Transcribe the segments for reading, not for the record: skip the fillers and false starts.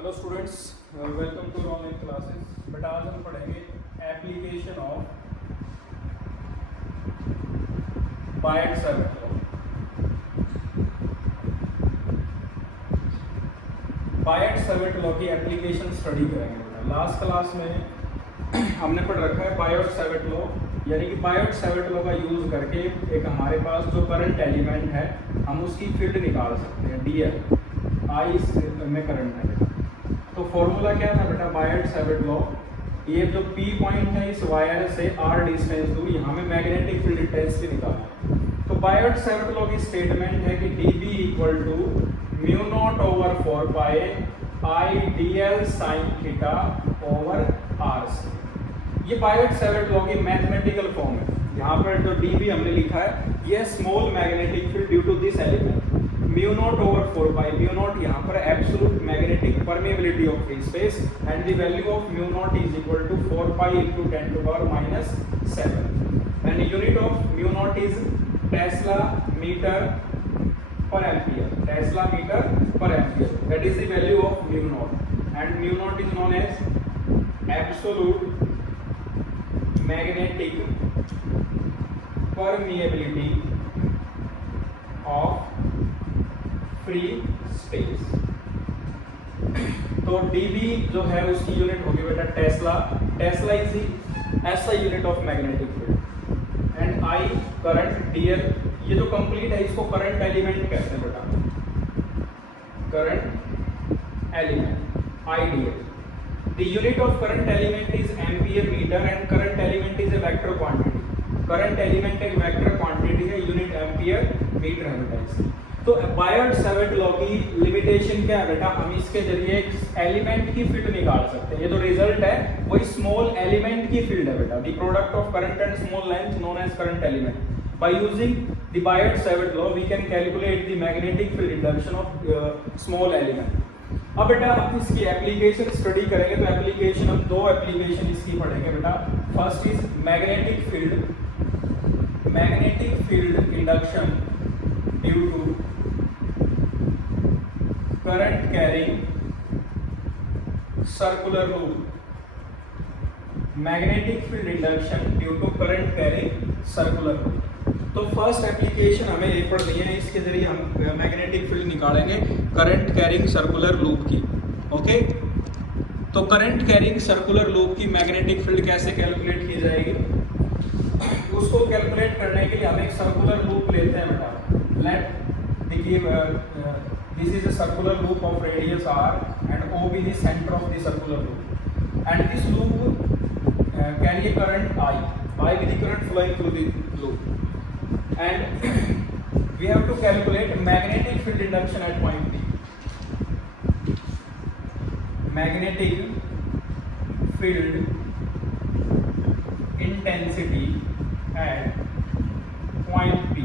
Hello students, welcome to online classes. But आज हम पढ़ेंगे application of Biot Savart law. Biot Savart law की application study करेंगे। लास्ट क्लास में हमने पढ़ रखा है बायट-सैवर्ट लॉ, यानी कि बायट-सैवर्ट लॉ का यूज़ करके एक हमारे पास जो करंट एलिमेंट है हम उसकी फील्ड निकाल सकते हैं। डीएल आई में करंट है। तो फॉर्मूला क्या था बेटा बायट-सैवर्ट लॉ? ये जो P पॉइंट है इस वायर से R डिस्टेंस दूर, यहाँ में मैग्नेटिक फील्ड इंटेंसिटी निकालना। तो बायट-सैवर्ट लॉ की स्टेटमेंट है कि dB equal to mu not over 4 pi I dl sine theta over R से। ये बायट-सैवर्ट लॉ की मैथमेटिकल फॉर्म है। यहाँ पर जो dB हमने लिखा है ये small magnetic field due to this element, mu not over 4 pi. Mu naught यहाँ पर absolute magnetic permeability of free space and the value of mu naught is equal to 4 pi into 10 to power minus 7 and unit of mu naught is tesla metre per ampere. Tesla metre per ampere, that is the value of mu naught and mu naught is known as absolute magnetic permeability of free space. तो dB जो है उसकी unit होगी बेटा tesla. Tesla is the SI unit of magnetic field and I current dl। ये जो complete है इसको करंट एलिमेंट कहते हैं बेटा, current element I dl। The unit of current element is ampere metre and current element is a vector quantity. Current element एक vector quantity है, unit ampere metre है बेटा इसकी। तो बायट-सैवर्ट लॉ की लिमिटेशन क्या है बेटा? हम इसके जरिए एक एलिमेंट की फील्ड निकाल सकते हैं। ये जो रिजल्ट है वही स्मॉल एलिमेंट की फील्ड है बेटा। The product of current and small length known as current element. By using the Biot Savart law we can calculate the magnetic field induction of small element. अब बेटा इसकी एप्लीकेशन स्टडी करेंगे। तो application, हम दो एप्लीकेशन इसकी पढ़ेंगे बेटा। First is magnetic field, magnetic field induction due to current carrying circular loop। magnetic field induction due to current carrying circular loop। तो फर्स्ट एप्लीकेशन हमें एक पढ़ दी है, इसके जरिए हम मैग्नेटिक फील्ड निकालेंगे करंट कैरिंग सर्कुलर लूप की। ओके, तो करंट कैरिंग सर्कुलर लूप की मैग्नेटिक फील्ड कैसे कैलकुलेट की जाएगी? उसको कैलकुलेट करने के लिए हम एक सर्कुलर लूप लेते हैं बेटा। लेट देखिए this is a circular loop of radius r and O be the center of the circular loop and this loop carry a current I be the current flowing through the loop and we have to calculate magnetic field induction at point P। magnetic field intensity at point P।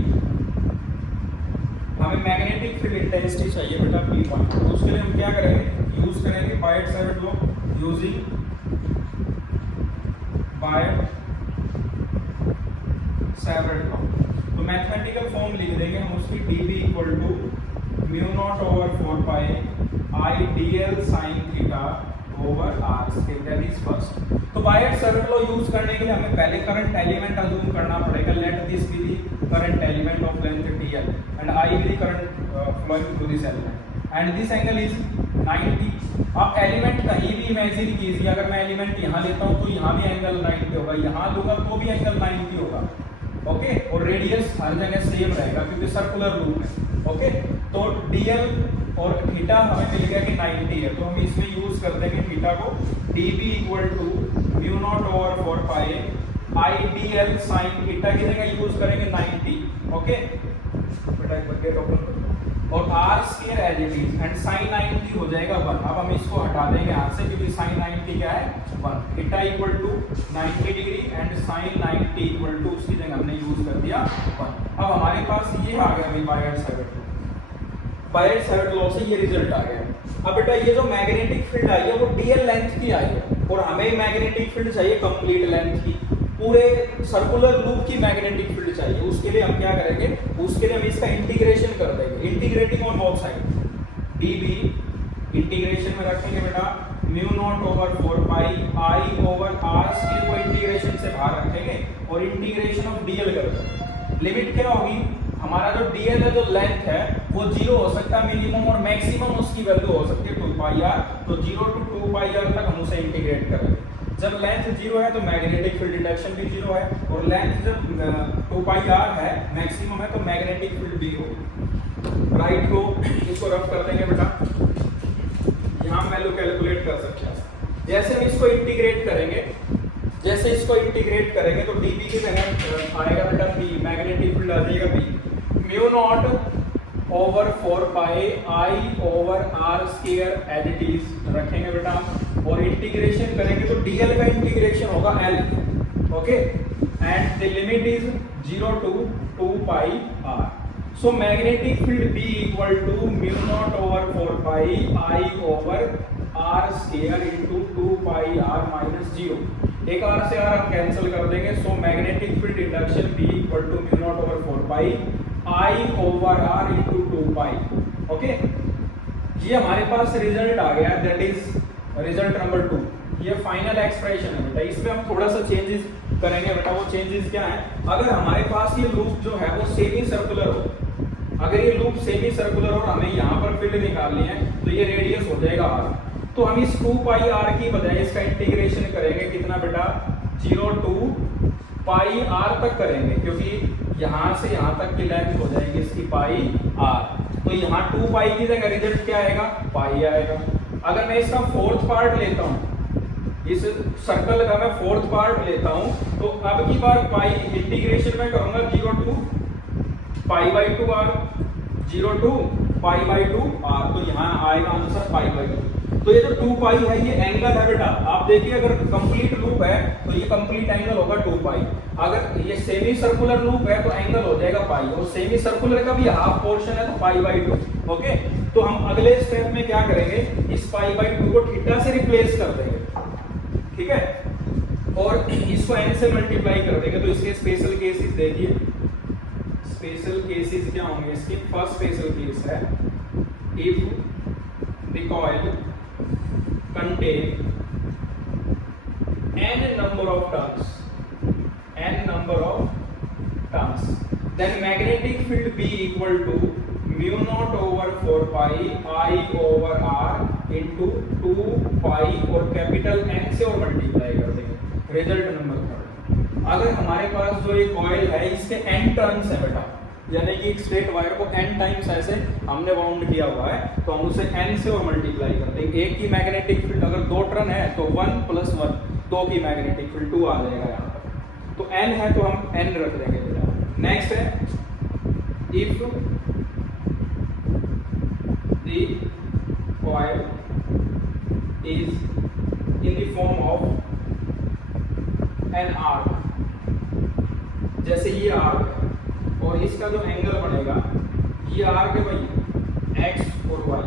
हमें magnetic field intensity चाहिए बेटा P point. तो उसके लिए हम क्या करेंगे? Use करेंगे Biot Savart law. Using Biot Savart law तो मैथमेटिकल फॉर्म लिख देंगे हम उसकी। dB equal to mu not over 4 pi I dl sine theta over R square, that is first. तो बायट-सैवर्ट लॉ यूज करने के लिए हमें पहले करंट एलिमेंट अज्यूम करना पड़ेगा। Let this be the current element of length dl and I be the current flowing through this element and this angle is 90। अब element कहीं भी इमेजिन कीजिए, अगर मैं एलिमेंट यहाँ लेता हूँ तो यहाँ भी एंगल 90 होगा, यहाँ लूंगा तो भी एंगल 90 होगा। ओके, और रेडियस हर जगह सेम रहेगा क्योंकि सर्कुलर लूप है। ओके, तो dl और थीटा हमें मिल गया कि 90 है, तो हम इसमें यूज कर देंगे थीटा को। dB equal to mu not over 4 pi I dl sine theta की जगह यूज करेंगे 90। ओके बेटा एक बार और R square as it is and sin 90 हो जाएगा 1। अब हम इसको हटा देंगे यहाँ से क्योंकि sin 90 क्या है 1। Theta equal to 90 degree and sin 90 equal to उसकी जगह हमने यूज कर दिया 1। अब हमारे पास ये आ गया बायट-सैवर्ट लॉ। बायट-सैवर्ट लॉ से ये रिजल्ट आ गया। अब बेटा ये जो मैग्नेटिक फील्ड आई है वो dl लेंथ की आई है और हमें मैग्नेटिक फील्ड चाहिए कंप्लीट लेंथ की, पूरे सर्कुलर लूप की मैग्नेटिक फील्ड चाहिए। उसके लिए हम क्या करेंगे? उसके लिए हम इसका इंटीग्रेशन कर देंगे, integrating on both side. dB integration में रखेंगे बेटा mu not over 4 pi I over R square को इंटीग्रेशन से बाहर रखेंगे और इंटीग्रेशन ऑफ डीएल कर देंगे। लिमिट क्या होगी, हमारा जो डीएल है, जो लेंथ है वो 0 हो सकता है मिनिमम, और मैक्सिमम उसकी वैल्यू हो सकती है 2 पाई आर। तो 0 to 2 पाई आर तक हम उसे इंटीग्रेट करेंगे। जब लेंथ 0 है तो मैग्नेटिक फील्ड इंडक्शन भी 0 है, और लेंथ जब 2 पाई आर है मैक्सिमम है तो मैग्नेटिक फील्ड भी होगी। राइट को इसको रफ कर देंगे बेटा, यहाँ वैल्यू कैलकुलेट कर सकते हैं। जैसे हम इसको इंटीग्रेट करेंगे, जैसे इसको इंटीग्रेट करेंगे तो dB की जगह आएगा बेटा b, मैग्नेटिक फील्ड आ जाएगा b mu not over 4 pi I over R square as it is रखेंगे बेटा, और इंटीग्रेशन करेंगे तो dl का इंटीग्रेशन होगा l, okay, and the limit is 0 to 2 pi r। So magnetic field B equal to mu not over 4 pi I over R square into 2 pi r minus 0। एक r से r हम cancel कर देंगे। So magnetic field induction B equal to mu not over 4 pi I over r into 2 pi. Okay, ये हमारे पास result आ गया, that is result number 2। ये फाइनल एक्सप्रेशन है बेटा, इसमें हम थोड़ा सा चेंजेस करेंगे बेटा। वो चेंजेस क्या है, अगर हमारे पास ये लूप जो है वो सेमी सर्कुलर हो, अगर ये लूप सेमी सर्कुलर और हमें यहाँ पर फील्ड निकालनी है तो ये रेडियस हो जाएगा r। तो हम इस 2 पाई r की बजाय इसका इंटीग्रेशन करेंगे कितना बेटा, 0 to पाई r तक करेंगे, क्योंकि यहाँ से यहाँ तक की लेंथ हो जाएगी इसकी पाई r। तो यहाँ 2 पाई की जगह रिजल्ट क्या आएगा, पाई आएगा। अगर मैं इसका फोर्थ पार्ट लेता हूँ, इस सर्कल का मैं फोर्थ पार्ट लेता हूँ, तो अब की बार पाई इंटीग्रेशन में करूंगा 0 to pi by 2 r, 0 to pi by 2 r, तो यहाँ आएगा आंसर पाई बाई 2। तो ये जो 2 पाई है ये एंगल है बेटा, आप देखिए अगर कंप्लीट लूप है तो ये कंप्लीट एंगल होगा 2 पाई। अगर ये सेमी सर्कुलर लूप है तो एंगल हो जाएगा पाई, और सेमी सर्कुलर का भी हाफ पोर्शन है तो पाई बाई 2। ओके, तो हम अगले स्टेप में क्या करेंगे, इस पाई बाई 2 को थीटा से रिप्लेस कर देंगे, ठीक है, और इसको n से मल्टीप्लाई कर देंगे। तो इसके स्पेशल केसेस देखिए, स्पेशल केसेस क्या होंगे इसके। फर्स्ट स्पेशल केस है if the coil contain n number of turns, then magnetic field B equal to mu naught over 4 pi I over r into 2 pi और कैपिटल N से और multiply कर देंगे। Result number 3, अगर हमारे पास जो ये कॉइल है इसके n टर्न्स है बेटा, यानी कि एक स्ट्रेट वायर को n टाइम्स ऐसे हमने बाउंड किया हुआ है, तो हम उसे n से और मल्टीप्लाई कर देंगे। एक की मैग्नेटिक फील्ड अगर 2 टर्न है तो 1 + 1, 2 की मैग्नेटिक फील्ड 2 आ जाएगा यहाँ पर। तो n है तो हम n रख देंगे बेटा। नेक्स्ट है if the coil is in the form of an arc, जैसे ये आर्क है और इसका जो एंगल बनेगा, ये आर्क है भाई x और y,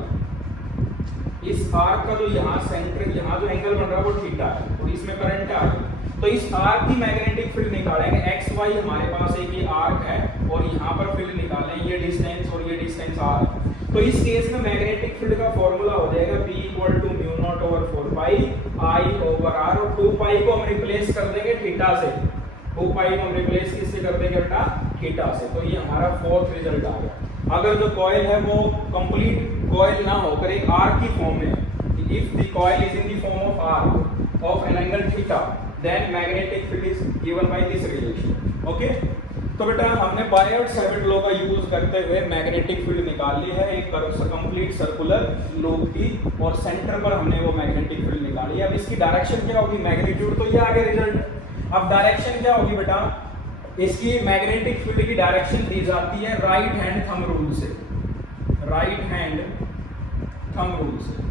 इस आर्क का जो यहाँ सेंटर, यहाँ जो एंगल बन रहा है वो थीटा है, और इसमें करंट है I। तो इस आर्क की मैग्नेटिक फील्ड निकालेंगे, एक्स वाई हमारे पास एक ये आर्क है और यहाँ पर फील्ड निकालें, ये डिस्टेंस और ये डिस्टेंस r। तो इस केस में मैग्नेटिक फील्ड का फॉर्मूला हो जाएगा B equal to mu not over 4 pi I over r, और 2 पाई को हम रिप्लेस कर देंगे थीटा से। 2 पाई को हम रिप्लेस किससे कर देंगे बेटा, थीटा से। तो ये हमारा फोर्थ रिजल्ट आ गया। अगर जो कॉइल है वो कंप्लीट कॉइल ना होकर एक आर्क की फॉर्म में, if the coil is in the form of arc of an angle theta, then magnetic field is given by this relation. Okay, तो बेटा हमने बायर्ड-सैविट लॉ का यूज करते हुए मैग्नेटिक फील्ड निकाल ली है एक कंप्लीट सर्कुलर लूप की, और सेंटर पर हमने वो मैग्नेटिक फील्ड निकाली है। अब इसकी डायरेक्शन क्या होगी, मैग्नीट्यूड तो ये आगे रिजल्ट। अब डायरेक्शन क्या होगी बेटा, इसकी मैग्नेटिक फील्ड की डायरेक्शन दी जाती है राइट हैंड थंब रूल से, राइट हैंड थंब रूल से।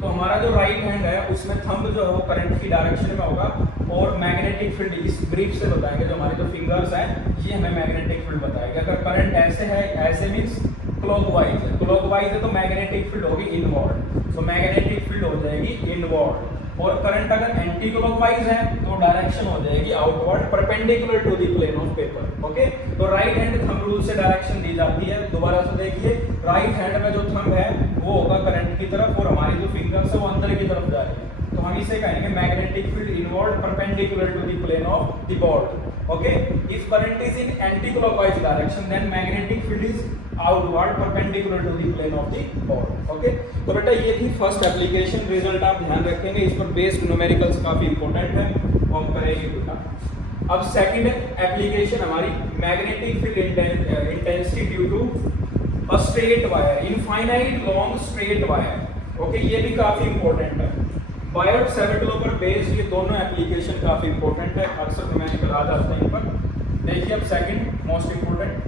तो हमारा जो राइट हैंड है उसमें थंब जो है वो करंट की डायरेक्शन में होगा, और मैग्नेटिक फील्ड इस ब्रीफ से बताएंगे, जो हमारे जो फिंगर्स हैं ये हमें मैग्नेटिक फील्ड बताएगा। अगर करंट ऐसे है, ऐसे मींस क्लॉकवाइज है, क्लॉकवाइज है तो मैग्नेटिक फील्ड होगी इनवर्ड, तो मैग्नेटिक फील्ड हो जाएगी इनवर्ड। और करंट अगर एंटी क्लॉकवाइज है तो डायरेक्शन हो जाएगी outward perpendicular to the plane of paper. Okay, तो राइट हैंड थंब रूल से डायरेक्शन दी जाती है। दोबारा से देखिए, राइट हैंड में जो थंब है वो होगा करंट की तरफ और हमारी जो फिंगर्स है वो अंदर की तरफ जाएगी। तो हम इसे कहेंगे magnetic field inward perpendicular to the plane of the board. Okay, if current is in anti-clockwise direction, then magnetic field is outward perpendicular to the plane of the board. Okay, तो बेटा ये थी फर्स्ट एप्लीकेशन। रिजल्ट आप ध्यान रखेंगे, इस पर based numericals काफी इंपॉर्टेंट है, वो हम करेंगे बेटा। अब सेकंड एप्लीकेशन हमारी magnetic field intensity due to a straight wire, infinite long straight wire. Okay, ये भी काफी इंपॉर्टेंट है। बायोट सेवेट लॉ पर बेस्ड ये दोनों एप्लीकेशन काफी इंपॉर्टेंट है, अक्सर न्यूमेरिकल आ जाते हैं इन पर। देखिए अब second most important,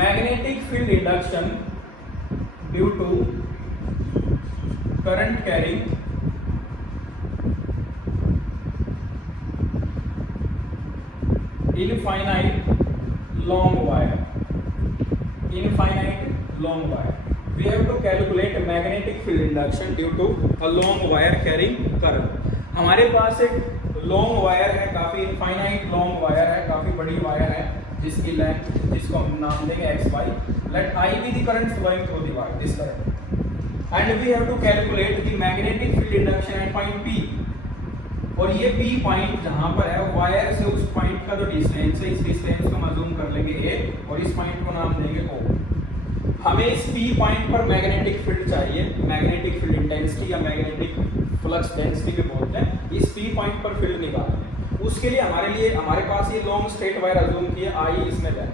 magnetic field induction due to current carrying infinite long wire, infinite long wire. We have to calculate magnetic field induction due to a long wire carrying current। हमारे पास एक long wire है, काफी infinite long wire है, काफी बड़ी wire है जिसकी length, जिसको हम नाम देंगे xy। Let I be the current flowing through the wire, this current, and we have to calculate the magnetic field induction at point P। और ये P पॉइंट जहां पर है वायर से उस पॉइंट का जो डिस्टेंस है, इस डिस्टेंस को हम जूम कर लेंगे A और इस पॉइंट को नाम देंगे O। हमें इस P पॉइंट पर मैग्नेटिक फील्ड चाहिए, मैग्नेटिक फील्ड इंटेंसिटी या मैग्नेटिक फ्लक्स डेंसिटी भी बोलते हैं। इस P पॉइंट पर फील्ड निकालना है, उसके लिए हमारे पास ये लॉन्ग स्ट्रेट वायर अज्यूम किए, आई इसमें जाए।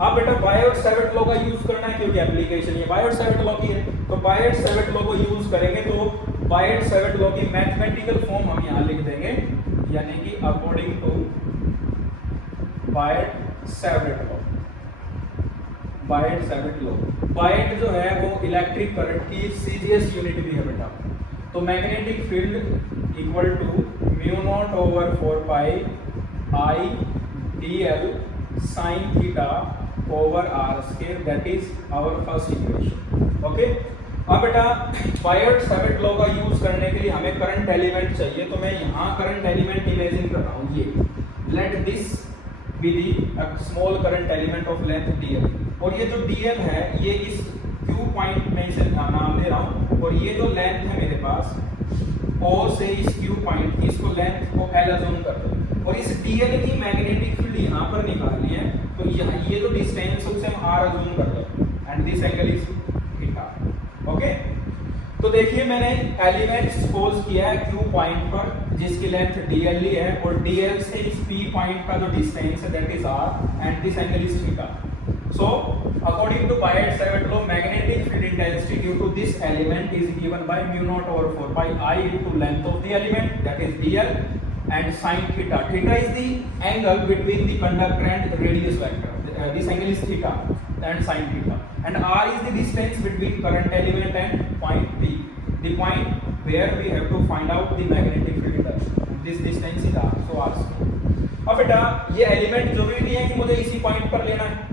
अब बेटा बायोट सेवेट लॉ का यूज करना है क्योंकि एप्लीकेशन ये बायोट सेवेट लॉ की है, तो बायोट सेवेट लॉ को यूज करेंगे। तो बायोट सेवेट लॉ की मैथमेटिकल फॉर्म हम यहाँ लिख देंगे, यानी कि according to Biot Savart law. Biot Savart law, Biot जो है वो इलेक्ट्रिक करंट की सीजीएस यूनिट भी है बेटा। तो magnetic field equal to mu not over 4 pi I DL sine theta over R square, that is our first equation. Okay, अब बेटा बायोट सेवेट लॉ का यूज करने के लिए हमें करंट एलिमेंट चाहिए। तो मैं यहाँ करंट एलिमेंट इमेजिन कर रहा हूँ, ये let this be the small current element of length dl, और ये जो dl है ये इस q पॉइंट में इसे नाम दे रहा हूँ, और ये जो लेंथ है मेरे पास O से इस q पॉइंट की, इसको लेंथ को L अज्यूम कर दो, और इस dl की मैग्नेटिक फील्ड यहाँ पर निकालनी है। तो यहाँ ये जो डिस्टेंस है उसे हम r अज्यूम कर दो, and this angle is theta. Okay, तो देखिए मैंने एलिमेंट सपोज किया है q पॉइंट पर जिसकी लेंथ dl ली है, और dl से इस p पॉइंट का जो डिस्टेंस है that is r, and this angle is theta. So, according to Biot-Savart law, magnetic field intensity due to this element is given by mu naught over 4 pi I into length of the element, that is dl, and sin theta. Theta is the angle between the conductor and radius vector. This angle is theta and sin theta. And r is the distance between current element and point P, the point where we have to find out the magnetic field induction. This distance is r, so r square. अब बेटा ये element जरूरी नहीं है कि मुझे इसी point पर लेना है,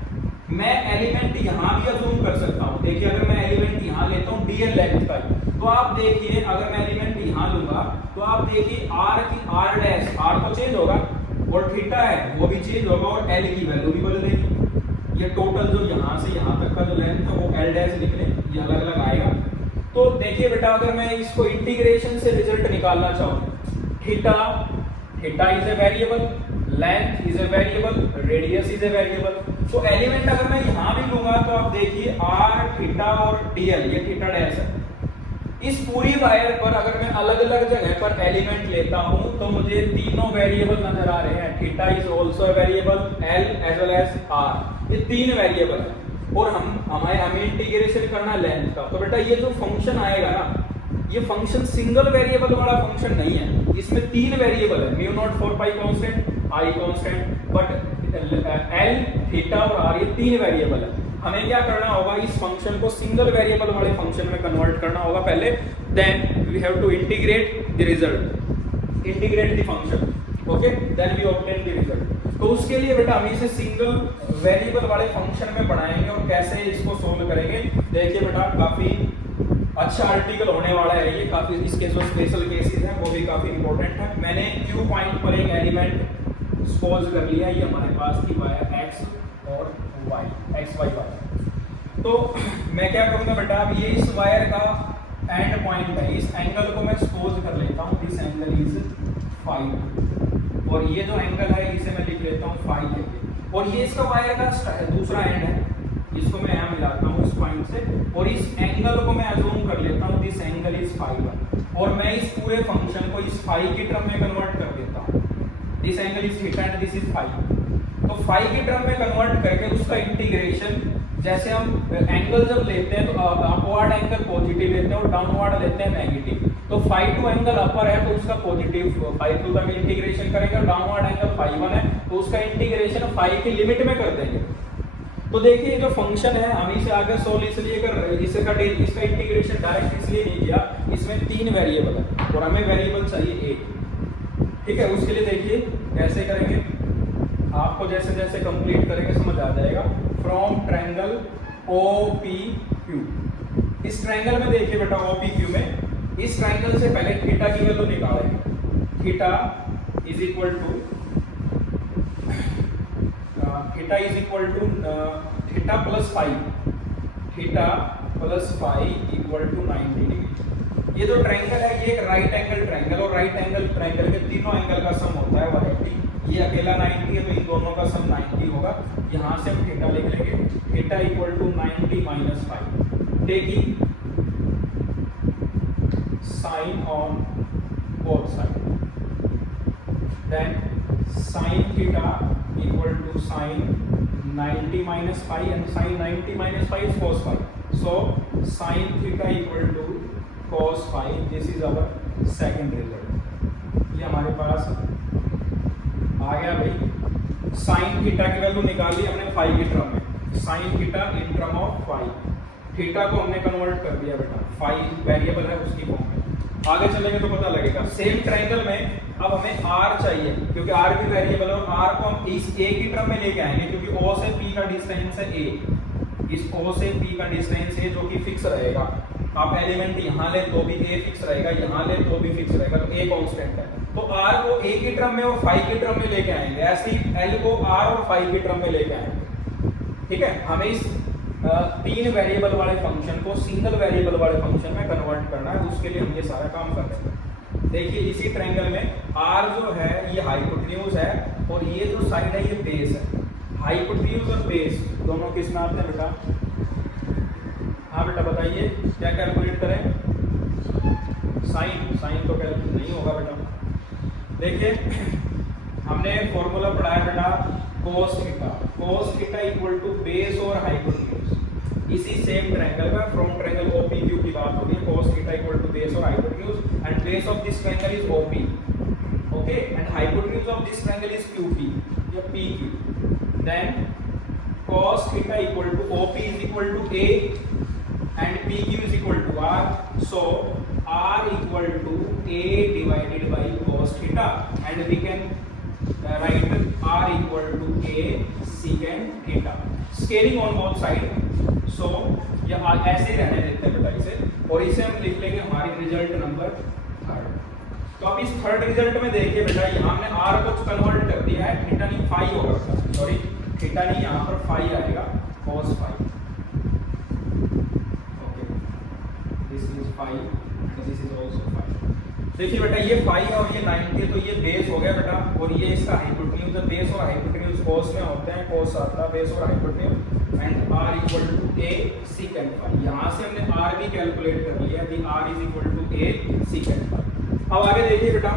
मैं एलिमेंट यहाँ भी अज्यूम कर सकता हूँ। देखिए अगर मैं एलिमेंट यहाँ लेता हूँ dl लेंथ का, तो आप देखिए अगर मैं एलिमेंट यहाँ लूंगा तो आप देखिए r की r डैश, r तो चेंज होगा और थीटा है वो भी चेंज होगा और l की वैल्यू भी बदलेगी। ये टोटल जो यहाँ से यहाँ तक का जो लेंथ है वो l डैश लिख लें, ये अलग अलग आएगा। तो देखिए बेटा अगर मैं इसको इंटीग्रेशन से रिजल्ट निकालना चाहूँ, theta is a variable, length is a variable, radius is a variable. तो एलिमेंट अगर मैं यहाँ भी लूंगा तो आप देखिए r, थीटा और dl, ये थीटा डैश है। इस पूरी वायर पर अगर मैं अलग अलग जगह पर एलिमेंट लेता हूँ तो मुझे तीनों वेरिएबल नजर आ रहे हैं। Theta is also variable, l as well as r, ये तीन वेरिएबल है और हमें इंटीग्रेशन करना लेंथ का। तो बेटा ये जो फंक्शन आएगा ना, ये फंक्शन सिंगल वेरिएबल वाला फंक्शन नहीं है, इसमें तीन वेरिएबल है, mu not 4 pi constant, I constant, but l, theta और r ये तीन वेरिएबल है। हमें क्या करना होगा, इस फंक्शन को सिंगल वेरिएबल वाले फंक्शन में कन्वर्ट करना होगा पहले, then we have to integrate the result, integrate the function, okay, then we obtain the result. तो उसके लिए बेटा हम इसे सिंगल वेरिएबल वाले फंक्शन में बनाएंगे और कैसे इसको सोल्व करेंगे। देखिए बेटा काफी अच्छा आर्टिकल होने वाला है ये, काफी इसके जो स्पेशल केसेस हैं वो भी काफी इंपॉर्टेंट है। मैंने Q पॉइंट पर एक एलिमेंट सपोज कर लिया, ये हमारे पास थी वायर x और y, x y y। तो मैं क्या करूंगा बेटा, अब ये इस वायर का एंड पॉइंट है, इस एंगल को मैं सपोज कर लेता हूँ दिस एंगल इज फाई, और ये जो एंगल है इसे मैं लिख लेता हूँ फाई लेके, और ये इसका वायर का दूसरा एंड है, इसको मैं यहाँ मिलाता हूँ इस पॉइंट से, और इस एंगल को मैं अज्यूम कर लेता हूँ दिस एंगल इज फाई 1, और मैं इस पूरे फंक्शन को इस फाई की टर्म में कन्वर्ट कर देता हूँ, this angle is theta and this is phi. तो फाई की टर्म में कन्वर्ट करके उसका इंटीग्रेशन, जैसे हम एंगल जब लेते हैं तो अपवर्ड एंगल पॉजिटिव लेते हैं और डाउनवर्ड लेते हैं नेगेटिव, तो फाई 2 एंगल अपर है तो उसका पॉजिटिव फाई 2 तक इंटीग्रेशन करेंगे, और डाउनवर्ड एंगल फाई 1 है तो उसका इंटीग्रेशन फाई की लिमिट में कर देंगे। तो देखिए जो फंक्शन है हम इसे आगे सोल्व इसलिए कर रहे हैं, इसका इंटीग्रेशन डायरेक्ट इसलिए नहीं किया, इसमें 3 वेरिएबल है और हमें वेरिएबल चाहिए एक, ठीक है। उसके लिए देखिए कैसे करेंगे, आपको जैसे जैसे कंप्लीट करेंगे समझ आ जाएगा। फ्रॉम ट्रायंगल OPQ, इस ट्रायंगल में देखिए बेटा OPQ में, इस ट्रायंगल से पहले थीटा की वैल्यू निकालेंगे, theta is equal to theta plus five equal to 90 degree. ये जो ट्रायंगल है ये एक राइट एंगल ट्रायंगल, और राइट एंगल ट्रायंगल के तीनों एंगल का सम होता है 180, ये अकेला 90 है तो इन दोनों का सम 90 होगा। यहाँ से हम थीटा लिख लेंगे, theta equal to 90 minus 5, taking sine on both side, then sine theta equal to sine 90 minus 5 and sin 90 minus 5 is cos 5. So sin theta equal to cos 5. This is our second result. ये हमारे पास आ गया भाई। sin theta की value निकाली हमने phi की term में, sin theta in term of phi, theta को हमने कन्वर्ट कर दिया बेटा, फाई वेरिएबल है उसकी फॉर्म में। आगे चलेंगे तो पता लगेगा। सेम ट्रायंगल में अब हमें r चाहिए, क्योंकि r भी वेरिएबल है, और r को हम इस a की टर्म में लेके आएंगे, क्योंकि o से p का डिस्टेंस है a, इस o से p का डिस्टेंस है जो कि फिक्स रहेगा। आप एलिमेंट यहाँ ले तो भी a फिक्स रहेगा, यहाँ ले तो भी फिक्स रहेगा, तो a कांस्टेंट है। तो r को a की टर्म में और फाई की टर्म में लेके आएंगे, ऐसे ही l को r और फाई की टर्म में लेके आएंगे, ठीक है। हमें इस 3 वेरिएबल वाले फंक्शन को सिंगल वेरिएबल वाले फंक्शन में कन्वर्ट करना है, उसके लिए हम ये सारा काम कर रहे हैं। देखिए इसी ट्रायंगल में r जो है ये हाइपोटेन्यूज है, और ये जो साइड है ये बेस है। हाइपोटेन्यूज और बेस दोनों किस में आते हैं बेटा? हाँ बेटा बताइए क्या कैलकुलेट करें? साइन तो कैलकुलेट नहीं होगा बेटा। देखिए हमने फॉर्मूला पढ़ा है बेटा cos theta equal to base और हाइपोटेन्यूज। इसी सेम ट्रायंगल का फ्रॉम ट्रायंगल OPQ की बात हो रही है, cos theta equal to base और hypotenuse, and base of this triangle is OP, okay, and hypotenuse of this triangle is QP या PQ। Then cos theta equal to OP is equal to A and PQ is equal to R, so R equal to A divided by cos theta, and we can write R equal to A secant theta, scaling on both side। so ये ऐसे ही रहने देते हैं बेटा इसे, और इसे हम लिख लेंगे हमारी रिजल्ट नंबर 3। तो अब इस थर्ड रिजल्ट में देखिए बेटा, यहाँ हमने R को कन्वर्ट कर दिया है, थीटा नहीं फाई होगा, सॉरी थीटा नहीं, यहाँ पर फाई आएगा, cos phi, this is phi and this is also phi। देखिए बेटा ये phi है और ये 90 है, तो ये बेस हो गया बेटा, और ये इसका हाइपोटेन्यूज है। बेस और हाइपोटेन्यूज cos में होते हैं, cos आता है बेस और hypotenuse, and r equal to a secant phi। यहाँ से हमने r भी कैलकुलेट कर लिया कि r is equal to a secant phi। अब आगे देखिए बेटा,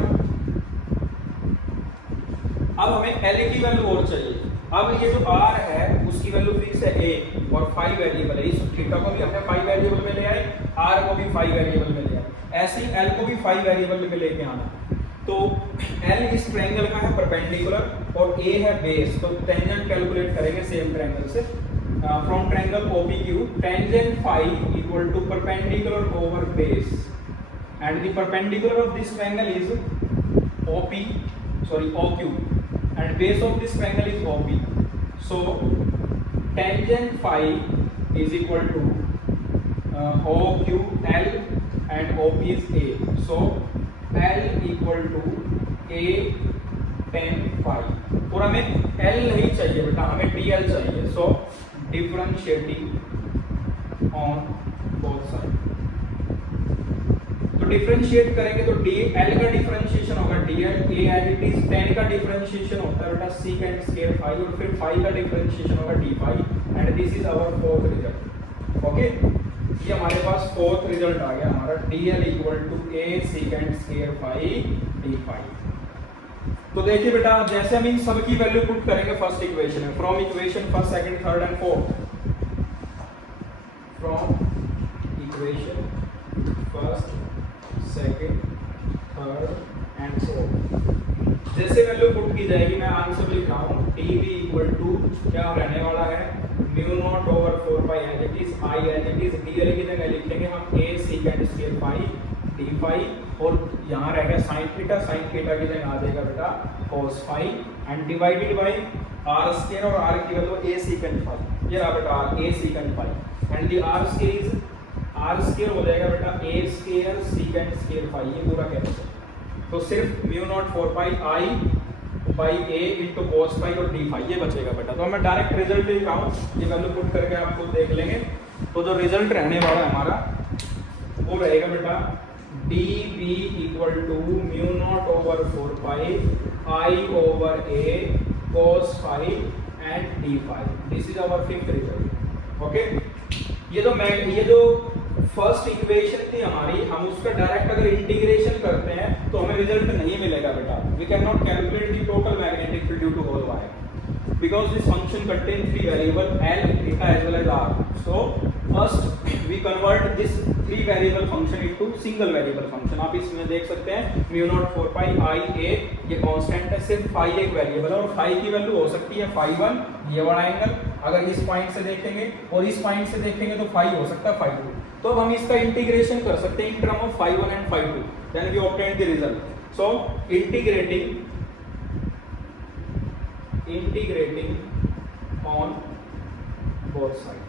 अब हमें l की वैल्यू और चाहिए। अब ये जो r है उसकी वैल्यू फिक्स है a, और फाई वेरिएबल है, इस थीटा को भी हमने फाई वेरिएबल में ले आए, r को भी फाई वेरिएबल में ले आए, ऐसे ही l को भी फाई वेरिएबल में लेके आना। तो l इस ट्रायंगल का है परपेंडिकुलर और a है बेस, तो टेंजेंट कैलकुलेट करेंगे सेम ट्रायंगल से। From triangle OPQ, tangent phi equal to perpendicular over base, and the perpendicular of this triangle is OQ, and base of this triangle is OP. So tangent phi is equal to OQL is A. So L equal to A tan phi. और हमें L नहीं चाहिए बेटा, हमें DL चाहिए. So differentiating on both sides. तो differentiate करेंगे तो DL का डिफरेंशिएशन होगा DL, A as it is, tan का डिफरेंशिएशन होता है बेटा secant square phi, और फिर phi का डिफरेंशिएशन होगा d phi, and this is our fourth result. Okay, ये हमारे पास फोर्थ रिजल्ट आ गया हमारा DL equal to A secant square phi d phi. तो देखिए बेटा, जैसे हम इन सब की वैल्यू पुट करेंगे फर्स्ट इक्वेशन में, from equation first, second, third and fourth, from equation first, second, third and fourth, जैसे वैल्यू पुट की जाएगी, मैं आंसर लिख रहा हूँ dv इक्वल टू क्या रहने वाला है, mu not over 4 pi as it is, I as it is, dl की जगह लिखेंगे हम A secant square phi d phi, और यहाँ रहेगा sin थीटा, sin थीटा की जगह आ जाएगा बेटा cos phi, and divided by r square, और r की वैल्यू A secant phi, ये रहा बेटा A secant phi, and the r square is r square हो जाएगा बेटा A square secant square phi, ये पूरा कैंसिल. तो सिर्फ mu not 4 pi I by A into cos phi और d phi, ये बचेगा बेटा. तो मैं डायरेक्ट रिजल्ट लिख रहा हूँ, ये वैल्यू पुट करके आपको देख लेंगे. तो जो रिजल्ट रहने वाला है हमारा वो रहेगा बेटा dv equal to mu not over 4 pi I over A cos phi and d phi. This is our fifth result. Okay, ये जो फर्स्ट इक्वेशन थी हमारी, हम उसका डायरेक्ट अगर इंटीग्रेशन करते हैं तो हमें रिजल्ट नहीं मिलेगा बेटा. We can not calculate the total magnetic field due to whole wire because this function contain three variable L, theta as well as R. So first we convert this three variable function into single variable function. आप इसमें देख सकते हैं mu not 4 pi I A, ये constant है, सिर्फ phi एक variable है, और phi की वैल्यू हो सकती है phi 1, ये वाला एंगल अगर इस पॉइंट से देखेंगे, और इस पॉइंट से देखेंगे तो phi हो सकता है phi 2. तो अब हम इसका इंटीग्रेशन कर सकते हैं in term of phi 1 and phi 2, then we obtain the result. So integrating on both side,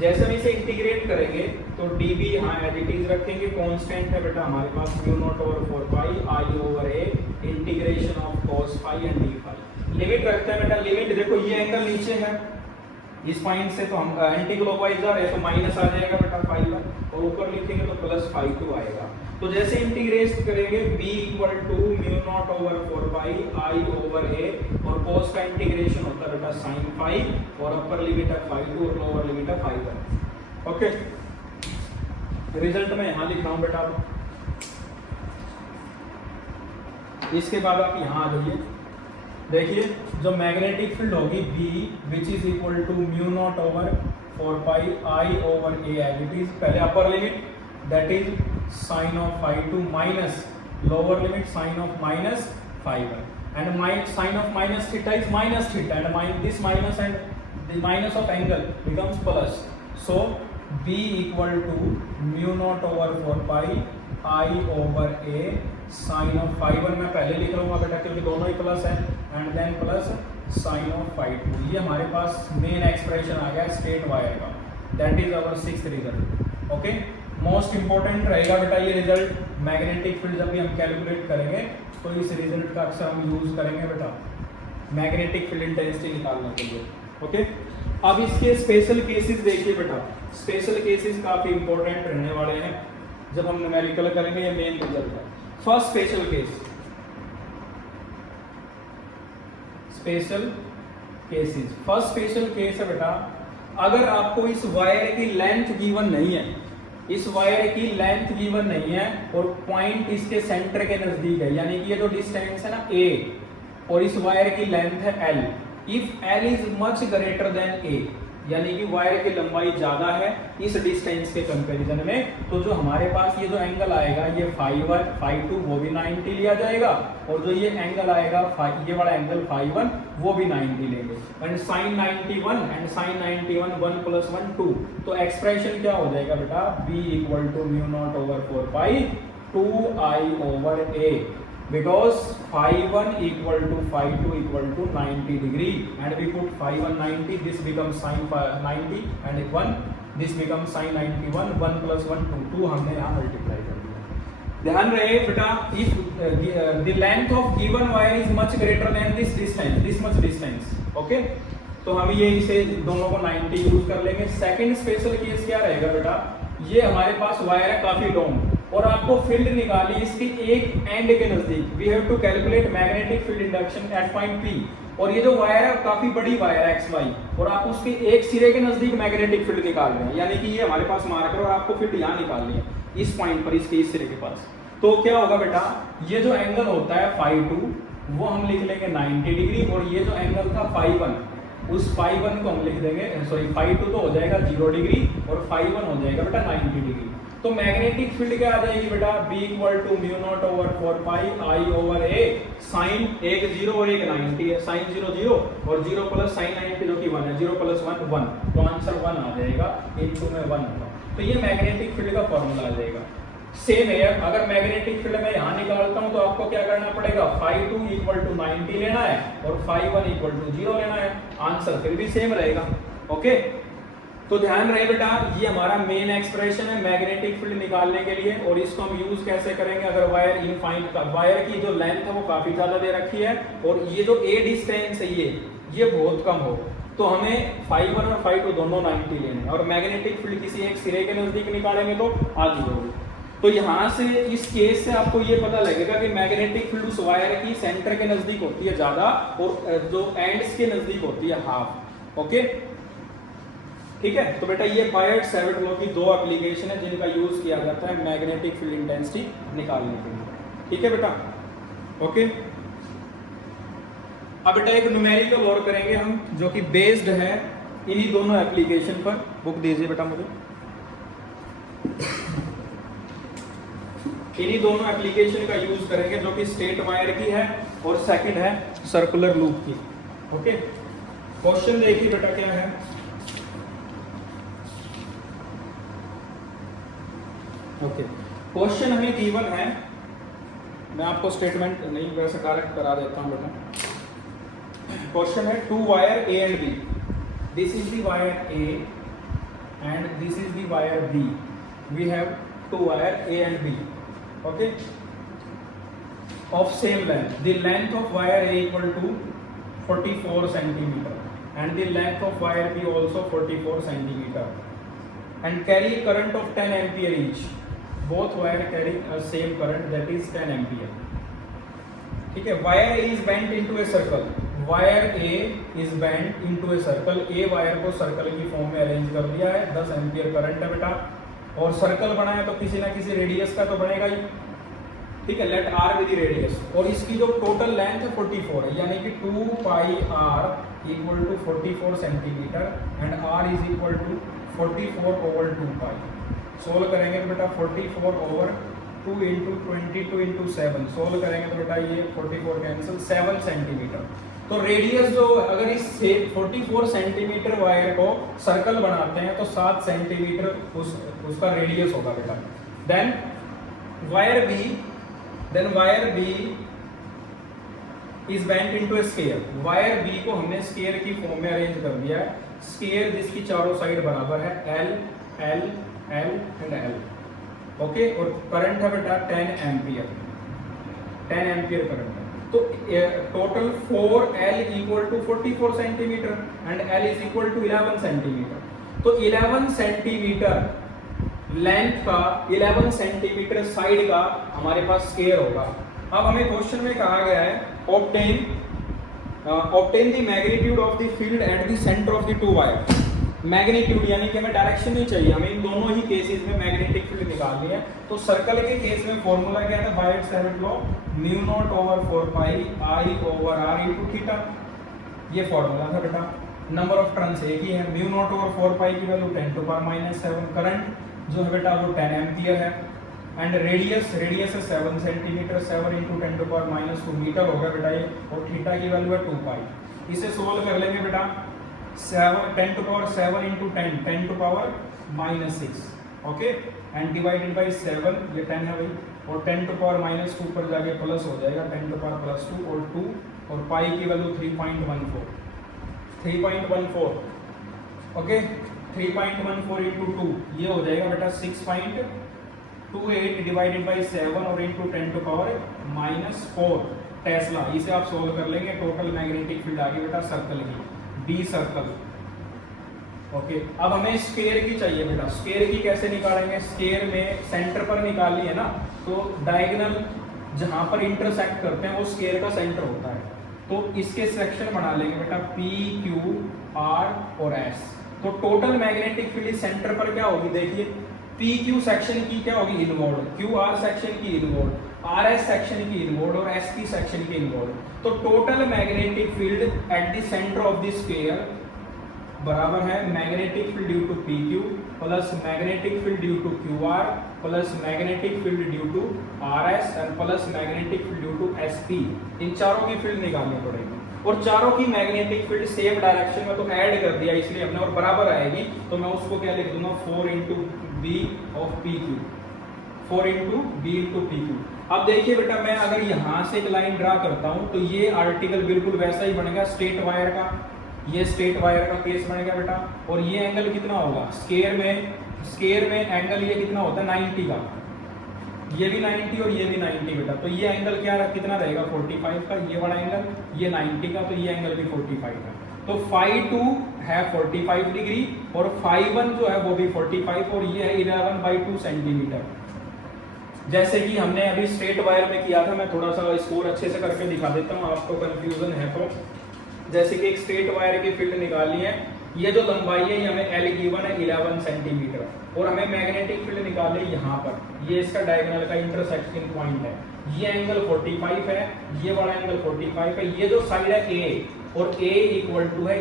जैसे हम इसे इंटीग्रेट करेंगे तो dv यहाँ एज इट इज रखेंगे, कांस्टेंट है बेटा हमारे पास mu not over 4 pi I over A integration of cos phi and d phi. Limit रखते हैं बेटा, लिमिट देखो ये एंगल नीचे है इस पॉइंट से, तो हम एंटी क्लॉकवाइज जा रहे हैं तो माइनस आ जाएगा बेटा phi 1, और ऊपर लिखेंगे तो प्लस phi 2 आएगा. तो जैसे इंटीग्रेट करेंगे b equal to mu not over 4 pi I over A, और cos का इंटीग्रेशन होता है बेटा sin phi, और अपर लिमिट है phi 2 और लोअर लिमिट है phi 1. ओके, रिजल्ट में यहाँ लिख रहा हूँ बेटा. इसके बाद आप यहाँ आ जाइए, देखिए जो मैग्नेटिक फील्ड होगी B which is equal to mu not over 4 pi I over A as it is, पहले upper limit that is sin of phi 2 minus lower limit sin of minus phi 1, and sin of minus theta is minus theta, and this minus and the minus of angle becomes plus. So B equal to mu naught over 4 pi I over A sin of phi 1 मैं पहले लिख लूँगा बेटा क्योंकि दोनों ही plus है, and then plus sin of phi 2. ये हमारे पास मेन एक्सप्रेशन आ गया स्ट्रेट वायर का, that is our sixth result. Okay, most important रहेगा बेटा ये रिजल्ट. मैग्नेटिक फील्ड जब भी हम कैलकुलेट करेंगे तो इस रिजल्ट का अक्सर हम यूज करेंगे बेटा मैग्नेटिक फील्ड इंटेंसिटी निकालने के लिए. ओके, अब इसके स्पेशल केसेस देखिए बेटा, स्पेशल केसेस काफी इंपॉर्टेंट रहने वाले हैं जब हम न्यूमेरिकल करेंगे. ये मेन रिजल्ट है. First special case, special cases. First special case है बेटा, अगर आपको इस वायर की लेंथ गिवन नहीं है, इस वायर की लेंथ गिवन नहीं है और पॉइंट इसके सेंटर के नजदीक है, यानी कि ये जो डिस्टेंस है ना A और इस वायर की लेंथ है L. If L is much greater than A, यानी कि वायर की लंबाई ज्यादा है इस डिस्टेंस के कंपैरिजन में, तो जो हमारे पास ये जो एंगल आएगा ये phi 1 phi 2 वो भी 90 लिया जाएगा, और जो ये एंगल आएगा ये वाला एंगल phi 1 वो भी 90 लेंगे. And sin 91 and sin 91 1 + 1 2. तो एक्सप्रेशन क्या हो जाएगा बेटा, b equal to mu not over 4 pi 2I over A, because phi 1 equal to phi 2 equal to 90 degree, and we put phi 1 90, this becomes sin 90 and 1 this become sin 91, 1 + 1 2 हमने यहाँ multiply कर दिया। ध्यान रहे बेटा, if the length of given wire is much greater than this distance, this much distance, okay, तो हम ये इसे दोनों को 90 यूज कर लेंगे। सेकंड स्पेशल केस क्या रहेगा बेटा, ये हमारे पास वायर है काफी लॉन्ग और आपको फील्ड निकाली इसके एक एंड के नजदीक, we have to calculate magnetic field induction at point P, और ये जो वायर है काफी बड़ी वायर है XY, और आप उसके एक सिरे के नजदीक मैग्नेटिक फील्ड निकाल रहे हैं, यानी कि ये हमारे पास मार्कर और आपको फील्ड यहाँ निकालनी है इस पॉइंट पर, इसके इस सिरे के पास। तो क्या होगा बेटा, ये जो एंगल होता है φ2 वो हम लिख लेंगे 90 डिग्री, और ये जो एंगल था φ1, उस φ1 को हम लिख देंगे, सॉरी φ2 तो हो जाएगा 0 डिग्री और φ1 हो जाएगा बेटा 90 डिग्री। तो मैग्नेटिक फील्ड क्या आ जाएगी बेटा, B = μ0/4π I/A, साइन एक 0 और एक 90 है, साइन 0 0 और 0 + sin 90 जो कि 1 है, 0 + 1 1, तो आंसर 1 आ जाएगा, इनटू में 1 होगा। तो ये मैग्नेटिक फील्ड का फॉर्मूला आ जाएगा। सेम है, अगर मैग्नेटिक फील्ड में यहाँ निकालता हूँ तो आपको क्या करना पड़ेगा, φ2 = 90 लेना है और φ1 = 0 लेना है, आंसर फिर भी सेम रहेगा, ओके। तो ध्यान रहे बेटा, ये हमारा मेन एक्सप्रेशन है मैग्नेटिक फील्ड निकालने के लिए, और इसको हम यूज कैसे करेंगे, अगर वायर इनफाइनाइट का, वायर की जो लेंथ है वो काफी ज्यादा दे रखी है और ये जो A डिस्टेंस है ये बहुत कम हो, तो हमें φ1 और φ2 दोनों 90 लेने हैं, और मैग्नेटिक फील्ड किसी एक सिरे के नजदीक निकालेंगे तो आधी होगी। तो यहाँ से इस केस से आपको ये पता लगेगा कि मैग्नेटिक फील्ड उस वायर की सेंटर के नजदीक होती है ज्यादा और जो एंड्स के नजदीक होती है हाफ, ओके, ठीक है। तो बेटा ये बायट-सैवर्ट लॉ की दो एप्लीकेशन है जिनका यूज किया जाता है मैग्नेटिक फील्ड इंटेंसिटी निकालने के लिए, ठीक है बेटा, ओके। अब बेटा एक न्यूमेरिकल और करेंगे हम जो कि बेस्ड है इन्हीं दोनों एप्लीकेशन पर। बुक दीजिए बेटा मुझे। इन्हीं दोनों एप्लीकेशन का यूज करेंगे जो कि स्ट्रेट वायर की है और सेकंड है सर्कुलर लूप की, ओके। क्वेश्चन देखिए बेटा क्या है, ओके। क्वेश्चन हमें गिवन है, मैं आपको स्टेटमेंट नहीं वैसे करेक्ट करा देता हूं बेटा। क्वेश्चन है two wire A and B, this is the wire A and this is the wire B, we have two wire A and B, okay, of same length, the length of wire A = 44 centimeter and the length of wire B also 44 centimeter and carry a current of 10 ampere each, both wire carry a same current that is 10 ampere, ठीक है। wire A is bent into a circle, wire A is bent into a circle, A wire को circle की form में arrange कर दिया है, 10 ampere current है बेटा, और सर्कल बना है तो किसी ना किसी रेडियस का तो बनेगा ही, ठीक है। Let R with the radius, और इसकी जो टोटल लेंथ है 44 है, यानी कि 2πr = 44 centimetre and R = 44/2π। Solve करेंगे तो बेटा 44/2 × 22 × 7, सोल्व करेंगे तो बेटा ये 44 कैंसिल, 7 सेंटीमीटर। तो रेडियस जो, अगर इस 44 सेंटीमीटर वायर को सर्कल बनाते हैं तो 7 सेंटीमीटर उसका रेडियस होगा बेटा। Then wire B is bent into a sphere, wire B को हमने स्फीयर की फॉर्म में अरेंज कर दिया है, स्फीयर जिसकी चारों साइड बराबर है, L L L and L, okay. और करंट है बेटा 10 एम्पियर, 10 एम्पियर करंट है। तो total 4L = 44 centimetre and L = 11 centimetre. तो 11 सेंटीमीटर लेंथ का, 11 सेंटीमीटर साइड का हमारे पास स्क्वायर होगा। अब हमें क्वेश्चन में कहा गया है obtain the magnitude of the field at the center of the two wire. Magnitude यानी कि हमें डायरेक्शन नहीं चाहिए, हमें इन दोनों ही केसेस में मैग्नेटिक फील्ड निकालनी है। तो सर्कल के केस में फॉर्मूला क्या था, बायट-सैवर्ट लॉ, μ0/4π I/r × थीटा, ये फॉर्मूला था बेटा। नंबर ऑफ टर्न्स एक ही है, μ0/4π की वैल्यू 10⁻⁷, करंट जो है बेटा वो 10 एम्पियर है, एंड रेडियस है 7 सेंटीमीटर, 7 × 10⁻⁻2 मीटर होगा बेटा ये, और थीटा की वैल्यू है 2π। इसे सोल्व कर लेंगे बेटा, 10⁻7 × 10⁻⁻6, ओके, एंड डिवाइडेड बाय 7, ये 10 है भाई, और 10⁻⁻2 पर जाके प्लस हो जाएगा 10⁻+2 और 2, और पाई की वैल्यू 3.14, ओके। 3.14 इंटू 2 ये हो जाएगा बेटा 6.28 डिवाइडेड बाई 7 और इंटू 10 टू पावर -4 टेस्ला। इसे आप सोल्व कर लेंगे। टोटल मैग्नेटिक फील्ड आ गई बेटा सर्कल की, बी सर्कल। ओके, अब हमें स्फीयर की चाहिए बेटा। स्फीयर की कैसे निकालेंगे? स्फीयर में सेंटर पर निकालनी है ना, तो डायगोनल जहां पर इंटरसेक्ट करते हैं वो स्फीयर का सेंटर होता है। तो इसके सेक्शन बना लेंगे बेटा P, Q, R और S। तो टोटल मैग्नेटिक फील्ड सेंटर पर क्या होगी? देखिए PQ सेक्शन की क्या होगी? इनवर्ड। QR सेक्शन की इनवर्ड, RS सेक्शन की इनवर्ड और SP सेक्शन की इनवर्ड। तो total magnetic field at the center of the sphere बराबर है magnetic field due to PQ plus magnetic field due to QR plus magnetic field due to RS and plus magnetic field due to SP। इन चारों की field निकालनी पड़ेगी और चारों की मैग्नेटिक फील्ड सेम डायरेक्शन में तो ऐड कर दिया इसलिए हमने, और बराबर आएगी तो मैं उसको क्या लिख दूंगा 4 into B of PQ, 4 into B into PQ। अब देखिए बेटा मैं अगर यहाँ से एक लाइन ड्रा करता हूँ तो ये आर्टिकल बिल्कुल वैसा ही बनेगा स्ट्रेट वायर का। ये स्ट्रेट वायर का केस बनेगा बेटा। और ये एंगल कितना होगा? स्क्वायर में एंगल ये कितना होता है? 90 का। ये भी 90 और ये भी 90 बेटा। तो ये एंगल कितना रहेगा? 45 का। ये बड़ा एंगल ये 90 का, तो ये एंगल भी 45 का। तो φ2 है 45 डिग्री और φ1 जो है वो भी 45 और ये है 11/2 सेंटीमीटर। जैसे कि हमने अभी स्ट्रेट वायर में किया था, मैं थोड़ा सा स्कोर अच्छे से करके दिखा देता हूँ, आपको कंफ्यूजन है तो। जैसे कि एक स्ट्रेट वायर की फील्ड निकालनी है, ये जो लंबाई है ये हमें L गिवन है 11 सेंटीमीटर और हमें मैग्नेटिक फील्ड निकालनी है यहाँ पर। ये इसका डायगोनल का इंटरसेक्शन पॉइंट है। ये एंगल 45 है, ये वाला एंगल 45 है। ये जो साइड है A और A इक्वल टू है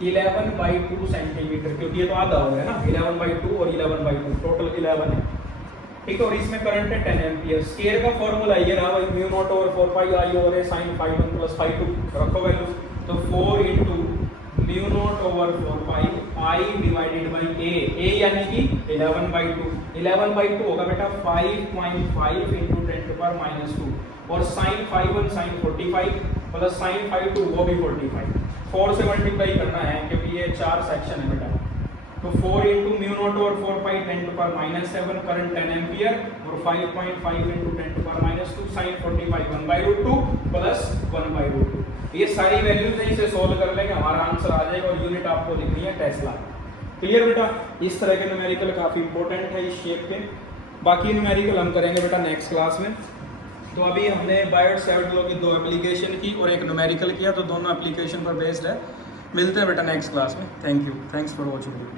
11/2 सेंटीमीटर, क्योंकि ये तो आधा हो गया ना, 11/2 और 11/2 टोटल 11 है। ठीक है, और इसमें करंट है 10 एम्पियर। स्केयर का फॉर्मूला ये रहा भाई μ0/4 I over A sin φ1 plus φ2 रखो वैल्यू। तो 4 into μ0/4 I divided by A यानी कि 11/2 होगा बेटा 5.5 इंटू 10 टू पावर -2 और sin φ1 sin 45 प्लस sin φ2 वो भी 45। 4 से मल्टीप्लाई करना है क्योंकि ये 4 सेक्शन है बेटा। तो 4 into μ0/4 10 to power -7 current 10 ampere और 5.5 into 10 to power -2 sin 45 1/2 plus 1/2। ये सारी वैल्यूज हैं, इसे सोल्व कर लेंगे हमारा आंसर आ जाएगा और यूनिट आपको लिखनी है टेस्ला। क्लियर बेटा? इस तरह के न्यूमेरिकल काफी इंपॉर्टेंट है इस शेप के। बाकी न्यूमेरिकल हम करेंगे बेटा नेक्स्ट क्लास में। तो अभी हमने बायोट-सैवर्ट लॉ की 2 एप्लीकेशन की और एक न्यूमेरिकल किया, तो दोनों एप्लीकेशन पर बेस्ड है। मिलते हैं बेटा नेक्स्ट क्लास में। Thank you, thanks for watching.